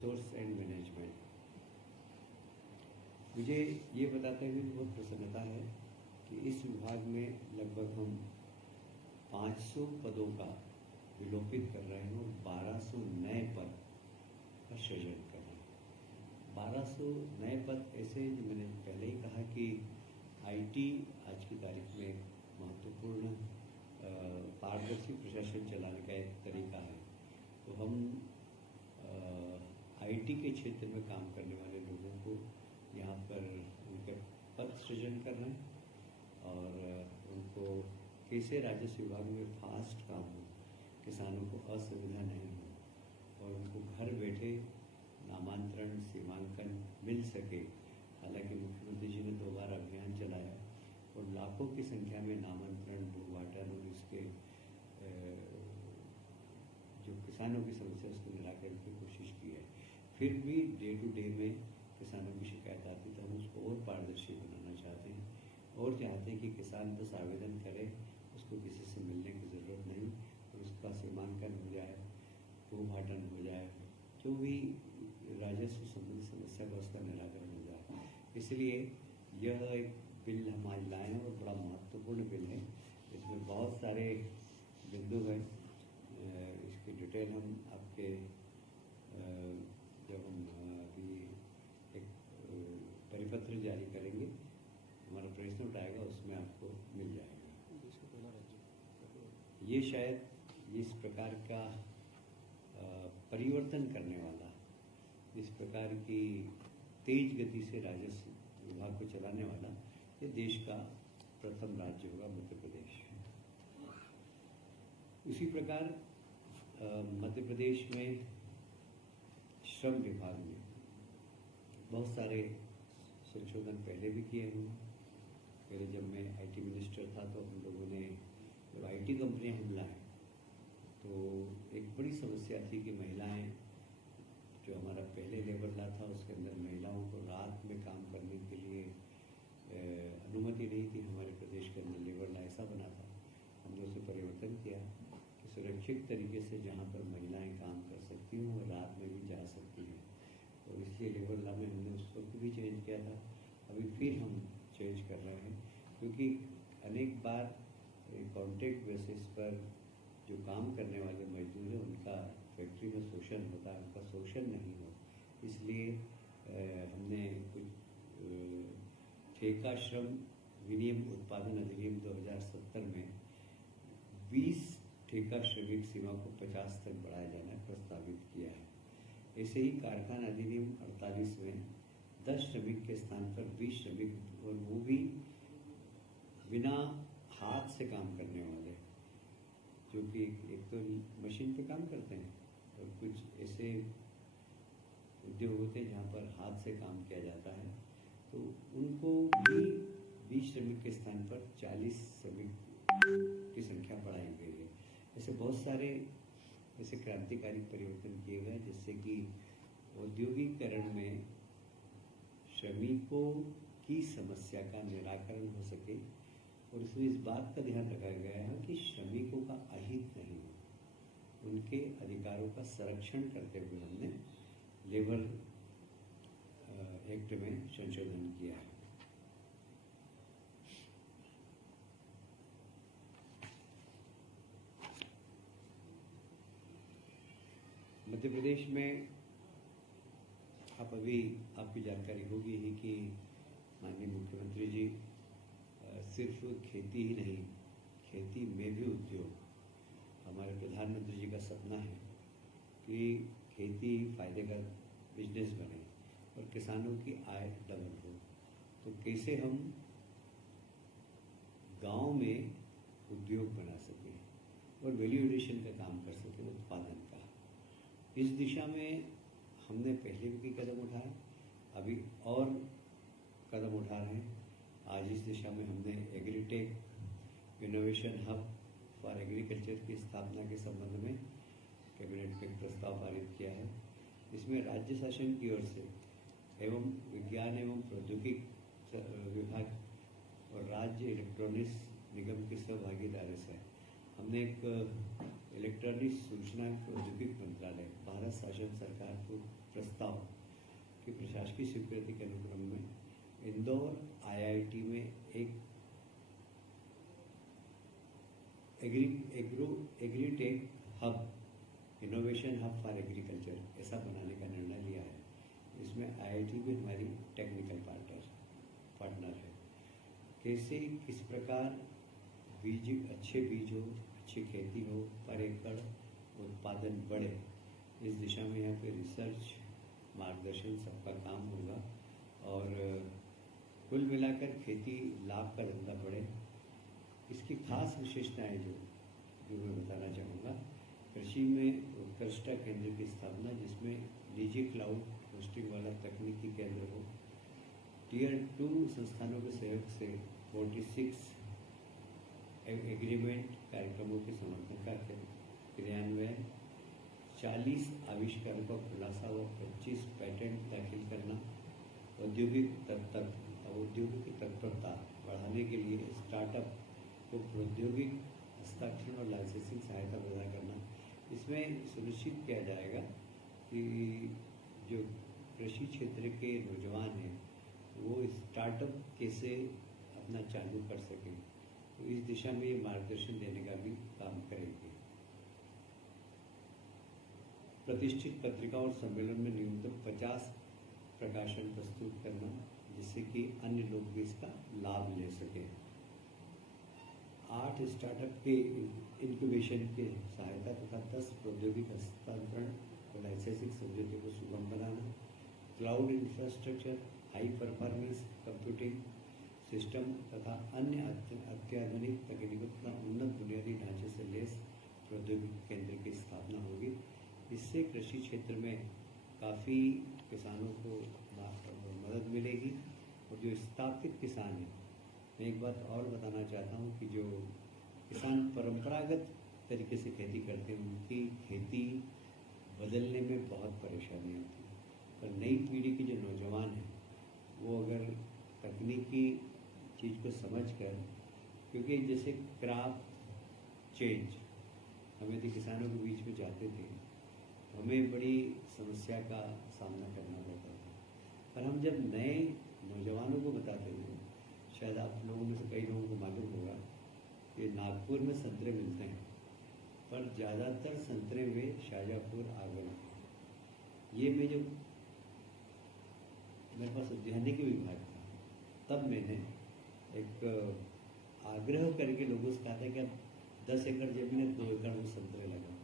Source and management. मुझे ये बताते हुए बहुत प्रसन्नता है कि इस विभाग में लगभग हम 500 पदों का विलोपित कर रहे हैं और 1200 नए पद का सृजन कर रहे हैं। 1200 नए पद ऐसे, जो मैंने पहले ही कहा कि आईटी आज की तारीख में एक महत्वपूर्ण पारदर्शी प्रशासन चलाने का एक तरीका है। तो हम आईटी के क्षेत्र में काम करने वाले लोगों को यहाँ पर उनके पद सृजन कर रहे हैं और उनको कैसे राजस्व विभाग में फास्ट काम हो, किसानों को असुविधा नहीं हो और उनको घर बैठे नामांतरण सीमांकन मिल सके। हालांकि मुख्यमंत्री जी ने 2 बार अभियान चलाया और लाखों की संख्या में नामांतरण भूवाटन और इसके जो किसानों की समस्या उसको निराकरण की कोशिश की है। फिर भी डे टू डे में किसानों की शिकायत आती तो हम उसको और पारदर्शी बनाना चाहते हैं और चाहते हैं कि किसान बस आवेदन करे, उसको किसी से मिलने की ज़रूरत नहीं और उसका सीमांकन हो जाए, भूभाटन हो जाए, जो भी राजस्व संबंधी समस्या का उसका निराकरण हो जाए। इसलिए यह एक बिल हम आज लाए हैं और बड़ा महत्वपूर्ण बिल है। इसमें बहुत सारे बिंदु हैं। इसकी डिटेल हम आपके जब हम अभी एक परिपत्र जारी करेंगे, हमारा प्रेस नोट आएगा, उसमें आपको मिल जाएगा। ये शायद इस प्रकार का परिवर्तन करने वाला, इस प्रकार की तेज गति से राजस्व विभाग को चलाने वाला ये देश का प्रथम राज्य होगा, मध्य प्रदेश। उसी प्रकार मध्य प्रदेश में श्रम विभाग में बहुत सारे संशोधन पहले भी किए हुए हैं। पहले जब मैं आईटी मिनिस्टर था तो हम लोगों ने जब आईटी कंपनियां हम लाए तो एक बड़ी समस्या थी कि महिलाएं, जो हमारा पहले लेबर लॉ था उसके अंदर महिलाओं को रात में काम करने के लिए अनुमति नहीं थी। हमारे प्रदेश के अंदर लेबर लॉ ऐसा बना था, हमने उसे परिवर्तन किया कि सुरक्षित तरीके से जहाँ पर महिलाएं काम कर सकती हैं वो रात में भी जा सकती हैं। और इसलिए लेबर लॉ में हमने उस वक्त भी चेंज किया था, अभी फिर हम चेंज कर रहे हैं, क्योंकि अनेक बार कॉन्ट्रैक्ट बेसिस पर जो काम करने वाले मजदूर हैं उनका फैक्ट्री में शोषण होता है, उनका शोषण नहीं हो। इसलिए हमने कुछ ठेका श्रम विनियम उत्पादन अधिनियम 2070 में 20 ठेका श्रमिक सीमा को 50 तक बढ़ाया जाना प्रस्तावित किया है। ऐसे ही कारखाना अधिनियम 48 में 10 श्रमिक के स्थान पर 20 श्रमिक, और वो भी बिना हाथ से काम करने वाले, जो कि एक तो मशीन पे काम करते हैं और कुछ ऐसे उद्योग होते हैं जहाँ पर हाथ से काम किया जाता है, तो उनको भी 20 श्रमिक के स्थान पर 40 श्रमिक की संख्या बढ़ाई गई है। ऐसे बहुत सारे ऐसे क्रांतिकारी परिवर्तन किए गए जिससे कि औद्योगिकरण में श्रमिकों की समस्या का निराकरण हो सके और इसमें इस बात का ध्यान रखा गया है कि श्रमिकों का अहित नहीं हो, उनके अधिकारों का संरक्षण करते हुए हमने लेबर एक्ट में संशोधन किया है। मध्य प्रदेश में आप अभी आपकी जानकारी होगी ही कि माननीय मुख्यमंत्री जी सिर्फ खेती ही नहीं, खेती में भी उद्योग, हमारे प्रधानमंत्री जी का सपना है कि खेती फायदे का बिजनेस बने और किसानों की आय डबल हो। तो कैसे हम गांव में उद्योग बना सकें और वैल्यू एडिशन का काम कर सकें, उत्पादन का। इस दिशा में हमने पहले भी कदम उठाए, अभी और कदम उठा रहे हैं। आज इस दिशा में हमने agritech innovation hub for agriculture की स्थापना के संबंध में कैबिनेट में एक प्रस्ताव पारित किया है। इसमें राज्य शासन की ओर से एवं विज्ञान एवं प्रौद्योगिकी विभाग और राज्य इलेक्ट्रॉनिक्स निगम की सहभागीदारी से हमने एक इलेक्ट्रॉनिक्स सूचना प्रौद्योगिकी मंत्रालय भारत शासन सरकार को प्रस्ताव राष्ट्रीय स्वीकृति के अनुक्रम में इंदौर IIT में एक agritech hub, innovation hub for agriculture ऐसा बनाने का निर्णय लिया है। इसमें IIT भी हमारी टेक्निकल पार्टनर है। कैसे किस प्रकार अच्छे बीज हो, अच्छी खेती हो, पर एकड़ उत्पादन बढ़े, इस दिशा में यहाँ पे रिसर्च मार्गदर्शन सबका काम होगा। और कुल मिलाकर खेती लाभ का धंधा बढ़े, इसकी खास विशेषताएं जो मैं बताना चाहूँगा। कृषि में उत्कृष्टता केंद्र की स्थापना, जिसमें निजी क्लाउड होस्टिंग वाला तकनीकी केंद्र हो। Tier 2 संस्थानों के सहयोग से 46 एग्रीमेंट कार्यक्रमों के समर्थन का क्रियान्वयन, 40 आविष्कारों का खुलासा व 25 पैटेंट दाखिल करना, औद्योगिक तत्परता बढ़ाने के लिए स्टार्टअप को प्रौद्योगिक हस्ताक्षर और लाइसेंसिंग सहायता प्रदान करना। इसमें सुनिश्चित किया जाएगा कि जो कृषि क्षेत्र के नौजवान हैं वो स्टार्टअप कैसे अपना चालू कर सकें, तो इस दिशा में ये मार्गदर्शन देने का भी काम करेंगे। प्रतिष्ठित पत्रिका और सम्मेलन में न्यूनतम 50 प्रकाशन प्रस्तुत करना, जिससे कि अन्य लोग भी इसका लाभ ले सकें। 8 स्टार्टअप के इंक्यूबेशन के सहायता तथा 10 प्रौद्योगिक हस्तांतरण और लाइसेंसिंग समझौते को सुगम बनाना। Cloud infrastructure, high performance computing system तथा अन्य अत्याधुनिक तकनीकों तथा उन्नत बुनियादी ढांचे से लैस प्रौद्योगिकी केंद्र की स्थापना होगी। इससे कृषि क्षेत्र में काफ़ी किसानों को मदद मिलेगी। और जो स्थापित किसान हैं, मैं एक बात और बताना चाहता हूँ कि जो किसान परंपरागत तरीके से खेती करते हैं, उनकी खेती बदलने में बहुत परेशानी आती है। पर नई पीढ़ी के जो नौजवान हैं वो अगर तकनीकी चीज़ को समझकर, क्योंकि जैसे क्रॉप चेंज हमें तो किसानों के बीच में जाते थे, हमें बड़ी समस्या का सामना करना पड़ता था। पर हम जब नए नौजवानों को बताते थे, शायद आप लोगों में से कई लोगों को मालूम होगा कि नागपुर में संतरे मिलते हैं, पर ज़्यादातर संतरे वे शाहजहाँपुर आगरा। ये मेरे पास उद्यानिकी विभाग था, तब मैंने एक आग्रह करके लोगों से कहा था कि अब 10 एकड़ जमीन है, 2 एकड़ में संतरे लगाओ।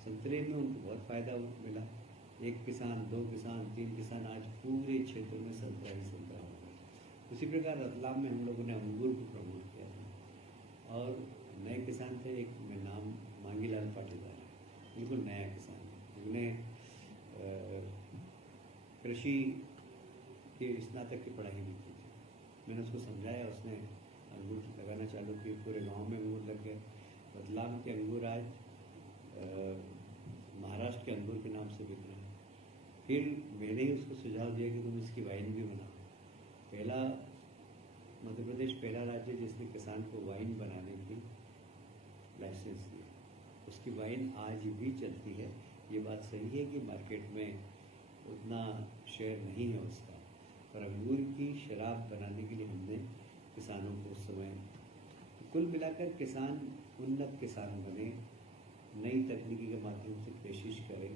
संतरे में उनको बहुत फ़ायदा मिला। 1 किसान, 2 किसान, 3 किसान, आज पूरे क्षेत्र में संतरा ही संतरा हो गया। उसी प्रकार रतलाम में हम लोगों ने अंगूर को प्रमोट किया था। और नए किसान थे, एक में नाम मांगीलाल पाटीदार है, बिल्कुल नया किसान है। उन्हें कृषि के स्नातक की पढ़ाई भी की थी। मैंने उसको समझाया, उसने अंगूर लगाना चालू किए, पूरे गांव में अंगूर लग गए। रतलाम के अंगूर आज महाराष्ट्र के अंगूर के नाम से बिक रहे हैं। फिर मैंने ही उसको सुझाव दिया कि तुम इसकी वाइन भी बनाओ। मध्य प्रदेश पहला राज्य जिसने किसान को वाइन बनाने की लाइसेंस दिया। उसकी वाइन आज भी चलती है। ये बात सही है कि मार्केट में उतना शेयर नहीं है उसका, पर अंगूर की शराब बनाने के लिए हमने किसानों को उस समय, कुल मिलाकर किसान उन्नत किसान बने, नई तकनीकी के माध्यम से कोशिश करें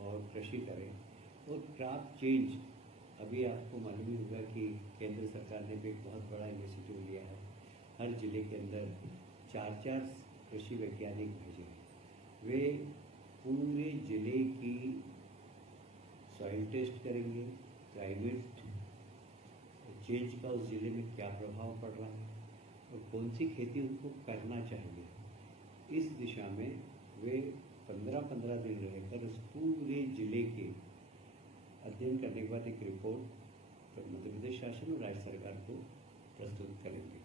और कृषि करें। और क्रॉप चेंज, अभी आपको मालूम ही होगा कि केंद्र सरकार ने भी एक बहुत बड़ा इनिशिएटिव लिया है। हर जिले के अंदर 4-4 कृषि वैज्ञानिक भेजे हैं। वे पूरे जिले की सॉइल टेस्ट करेंगे, क्लाइमेट चेंज का उस जिले में क्या प्रभाव पड़ रहा है और कौन सी खेती उनको करना चाहिए। इस दिशा में वे 15-15 दिन रहकर उस पूरे जिले के अध्ययन करने के बाद एक रिपोर्ट मध्य प्रदेश शासन और राज्य सरकार को प्रस्तुत करेंगे।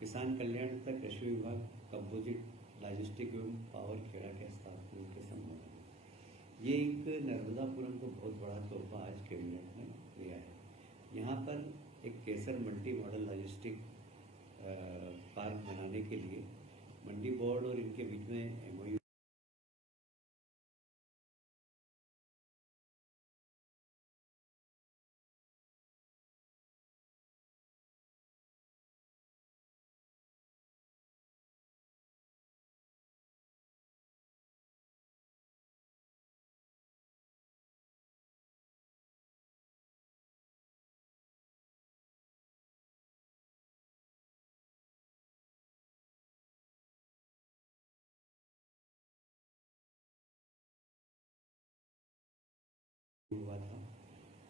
किसान कल्याण तथा कृषि विभाग कंपोजिट लॉजिस्टिक एवं पावर खेड़ा के स्थापना के संबंध में ये एक नर्मदापुरम को बहुत बड़ा तोहफा आज कैबिनेट ने दिया है। यहाँ पर एक केसर मल्टी मॉडल लॉजिस्टिक पार्क बनाने के लिए मंडी बोर्ड और इनके बीच में MOU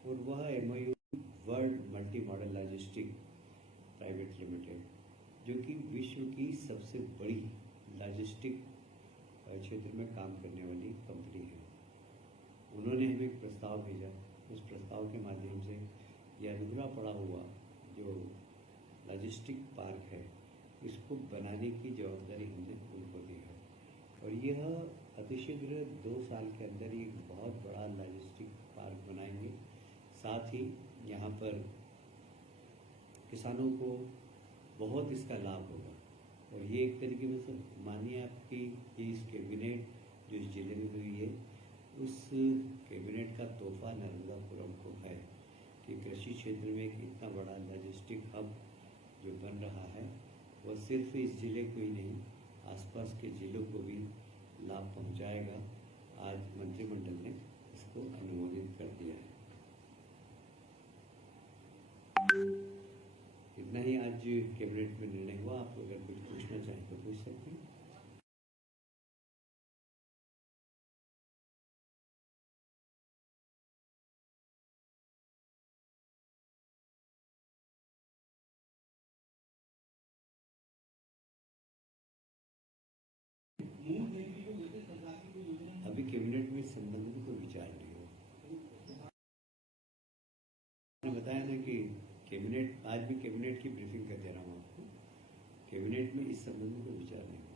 और वह MOU world multi modal logistic private limited, जो कि विश्व की सबसे बड़ी लॉजिस्टिक क्षेत्र में काम करने वाली कंपनी है। उन्होंने हमें एक प्रस्ताव भेजा। उस प्रस्ताव के माध्यम से यह अधूरा पड़ा हुआ जो लॉजिस्टिक पार्क है, इसको बनाने की जवाबदारी हमने उनको दी है। और यह अतिशीघ्र 2 साल के अंदर ही एक बहुत बड़ा लॉजिस्टिक पार्क बनाएंगे। साथ ही यहाँ पर किसानों को बहुत इसका लाभ होगा। और ये एक तरीके से मानिए आपकी इस कैबिनेट जो इस जिले में हुई है, उस कैबिनेट का तोहफा नर्मदापुरम को है कि कृषि क्षेत्र में एक इतना बड़ा लॉजिस्टिक हब जो बन रहा है, वह सिर्फ इस जिले को ही नहीं, आसपास के जिलों को भी लाभ पहुंचाएगा। आज मंत्रिमंडल ने इसको अनुमोदित कर दिया है। इतना ही आज कैबिनेट में निर्णय हुआ। आप अगर कुछ पूछना चाहें तो पूछ सकते हैं। अभी कैबिनेट में इस संबंध में कोई विचार नहीं हुआ। मैंने बताया ना कि कैबिनेट, आज भी कैबिनेट की ब्रीफिंग कर दे रहा हूँ आपको। कैबिनेट में इस संबंध में कोई विचार नहीं।